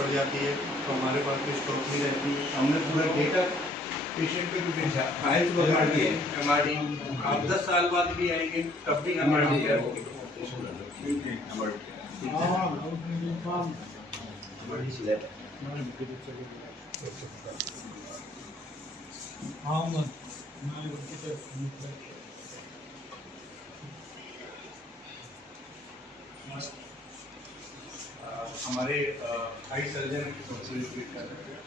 पड़ जाती है तो हमारे पास भी स्टॉक नहीं रहती। हमने पूरा डेटा पेशेंट पे भी भेजा, आए तो MRD आप 10 साल बाद भी आएंगे तब भी MRD है वो हमारे आई सर्जन की सबसे रिपीट कर रहे हैं।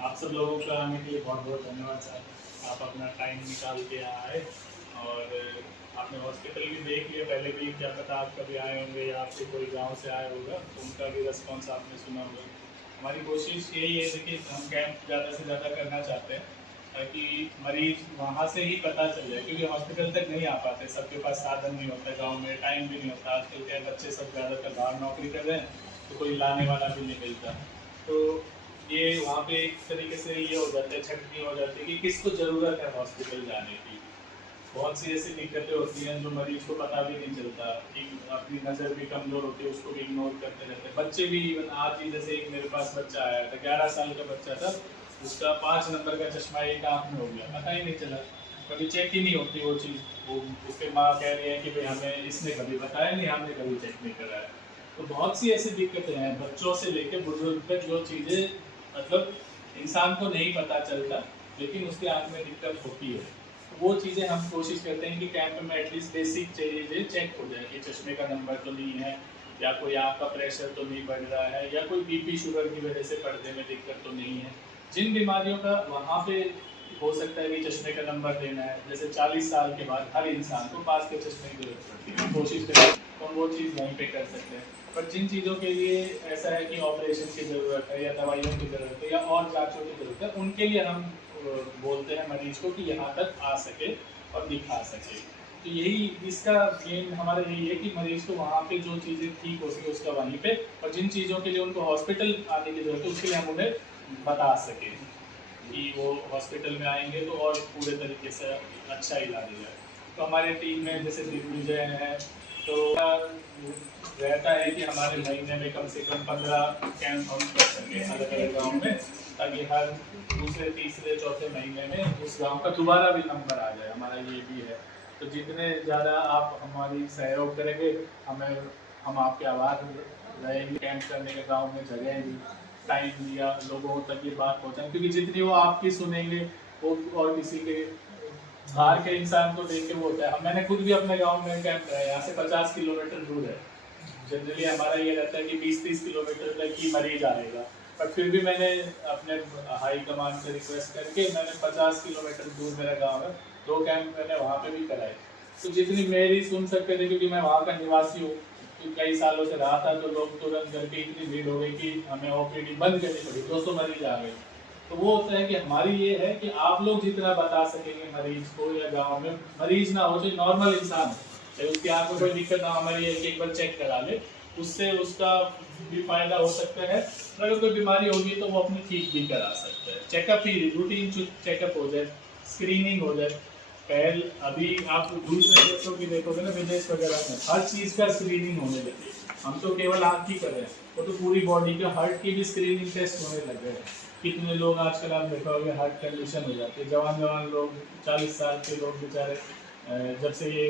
आप सब लोगों का आने के लिए बहुत बहुत धन्यवाद सर। आप अपना टाइम निकाल के आए और आपने हॉस्पिटल भी देख लिया, पहले भी क्या पता आप कभी आए होंगे या आपसे कोई गांव से आया होगा तो उनका भी रिस्पॉन्स आपने सुना होगा। हमारी कोशिश यही है कि हम कैंप ज़्यादा से ज़्यादा करना चाहते हैं ताकि मरीज वहाँ से ही पता चल जाए, क्योंकि हॉस्पिटल तक नहीं आ पाते, सबके पास साधन नहीं होता, गाँव में टाइम भी नहीं होता। आजकल के बच्चे सब ज़्यादातर बाहर नौकरी कर रहे हैं तो कोई लाने वाला भी नहीं मिलता। तो ये वहाँ पे एक तरीके से ये हो जाता है, छटनी हो जाती है कि किसको ज़रूरत है हॉस्पिटल जाने की। बहुत सी ऐसी दिक्कतें होती हैं जो मरीज को पता भी नहीं चलता, कि अपनी नज़र भी कमज़ोर होती है, उसको भी इग्नोर करते रहते हैं। बच्चे भी इवन आज ही जैसे एक मेरे पास बच्चा आया था, 11 साल का बच्चा था, उसका 5 नंबर का चश्मा एक आँख में हो गया, पता ही नहीं चला, कभी चेक ही नहीं होती वो चीज़। वो उसके माँ कह रही है कि भाई हमें इसने कभी बताया नहीं, हमने कभी चेक नहीं कराया। तो बहुत सी ऐसी दिक्कतें हैं बच्चों से लेकर बुजुर्ग तक, जो चीज़ें मतलब इंसान को नहीं पता चलता लेकिन उसके आँख में दिक्कत होती है। वो चीज़ें हम कोशिश करते हैं कि कैंप में एटलीस्ट बेसिक चीज़ें चेक हो जाए कि चश्मे का नंबर तो नहीं है, या कोई आँख का प्रेशर तो नहीं बढ़ रहा है, या कोई बीपी शुगर की वजह से पर्दे में दिक्कत तो नहीं है। जिन बीमारियों का वहाँ पे हो सकता है कि चश्मे का नंबर देना है, जैसे 40 साल के बाद हर इंसान को पास के चश्मे की जरूरत पड़ती है, कोशिश करें तो वो चीज़ वहीं पे कर सकते हैं। पर जिन चीज़ों के लिए ऐसा है कि ऑपरेशन की ज़रूरत है या दवाइयों की ज़रूरत है या और जांचों की ज़रूरत है, उनके लिए हम बोलते हैं मरीज को कि यहाँ तक आ सके और दिखा सके। तो यही इसका मेन हमारा यही है कि मरीज को वहाँ पे जो चीज़ें ठीक हो सके उसका वहीं पे, और जिन चीज़ों के लिए उनको हॉस्पिटल आने की ज़रूरत है उसके लिए हम उन्हें बता सकें कि वो हॉस्पिटल में आएंगे तो और पूरे तरीके से अच्छा इलाज हो जाए। तो हमारे टीम में जैसे दिग्विजय है, तो रहता है कि हमारे महीने में कम से कम 15 कैंप हम कर सकें अलग अलग गाँव में, ताकि हर दूसरे तीसरे चौथे महीने में उस गांव का दोबारा भी नंबर आ जाए। हमारा ये भी है। तो जितने ज़्यादा आप हमारी सहयोग करेंगे हम आपके आभार रहेंगे। कैंप करने के गांव में जगह दी, टाइम दिया, लोगों तक ये बात पहुँचाएं, क्योंकि जितनी वो आपकी सुनेंगे वो और किसी के बाहर के इंसान को देख के वो होता है। मैंने खुद भी अपने गाँव में कैंप कराया, यहाँ से 50 किलोमीटर दूर है। जनरली हमारा ये रहता है कि 20-30 किलोमीटर तक ही मरीज आएगा, पर फिर भी मैंने अपने हाई कमांड से रिक्वेस्ट करके मैंने 50 किलोमीटर दूर मेरा गांव है, 2 कैंप मैंने वहाँ पे भी कराए। तो जितनी मेरी सुन सकते थे, क्योंकि मैं वहाँ का निवासी हूँ, तो कई सालों से रहा था, तो लोग तुरंत करके इतनी भीड़ हो गई कि हमें OPD बंद करनी पड़ी, 200 मरीज आ गए। तो वो होता है कि हमारी ये है कि आप लोग जितना बता सकेंगे मरीज को, या गाँव में मरीज ना हो जो नॉर्मल इंसान हो, चाहे उसकी आँख में कोई दिक्कत ना, हमारी एक बार चेक करा ले, उससे उसका भी फायदा हो सकता है। अगर कोई बीमारी होगी तो वो अपनी ठीक भी करा सकता है। चेकअप ही रूटीन चेकअप हो जाए, स्क्रीनिंग हो जाए। पहले अभी आप दूसरे देशों की देखोगे ना, विदेश वगैरह में हर चीज़ का स्क्रीनिंग होने लगी। हम तो केवल आँख की कर रहे हैं, वो तो पूरी बॉडी का हार्ट की भी स्क्रीनिंग टेस्ट होने लग गए हैं। कितने लोग आजकल आप देखोगे हार्ट कंडीशन हो जाती है, जवान लोग, 40 साल के लोग बेचारे, जब से ये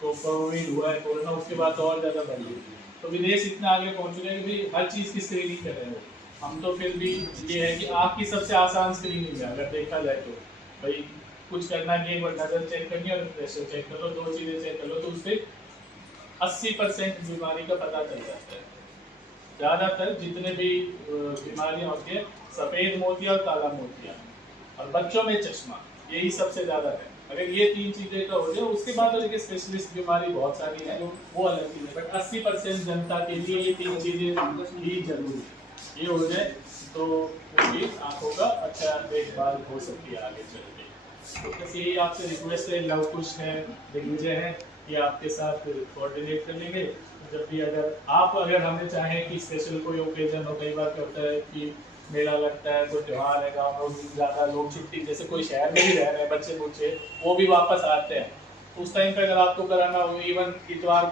कोविड हुआ है कोरोना, उसके बाद तो और ज़्यादा बढ़ गई। तो विदेश इतना आगे पहुंच चुके हैं कि भाई हर चीज़ की स्क्रीनिंग कर रहे हो। हम तो फिर भी ये है कि आपकी सबसे आसान स्क्रीनिंग है अगर देखा जाए तो। भाई कुछ करना नहीं है, एक बार नज़र चेक करनी है और प्रेशर चेक कर लो, 2 चीज़ें चेक कर लो, तो उससे 80% बीमारी का पता चल जाता है। ज़्यादातर जितने भी बीमारियाँ होती हैं, सफ़ेद मोतिया और काला मोतिया, और बच्चों में चश्मा, यही सबसे ज़्यादा है। अगर ये 3 चीज़ें का हो जाए, उसके बाद तो देखिए स्पेशलिस्ट बीमारी बहुत सारी है, वो अलग चीज़ है, बट 80% जनता के लिए ये 3 चीज़ें ही जरूरी है। ये हो जाए तो उनकी आँखों का अच्छा देखभाल हो सकती है आगे चल के। तो बस यही आपसे रिक्वेस्ट है, लव कुश है, दिग्विजय है, ये आपके साथ कोऑर्डिनेट कर लेंगे। जब भी अगर हमें चाहें कि स्पेशल कोई ओकेजन हो, कई बार क्या होता है कि मेला लगता है, कोई त्यौहार है, गाँव में ज़्यादा लोग छुट्टी, जैसे कोई शहर में भी रह रहे हैं बच्चे बुच्चे, वो भी वापस आते हैं, तो उस टाइम पे अगर आपको कराना हो, इवन इतवार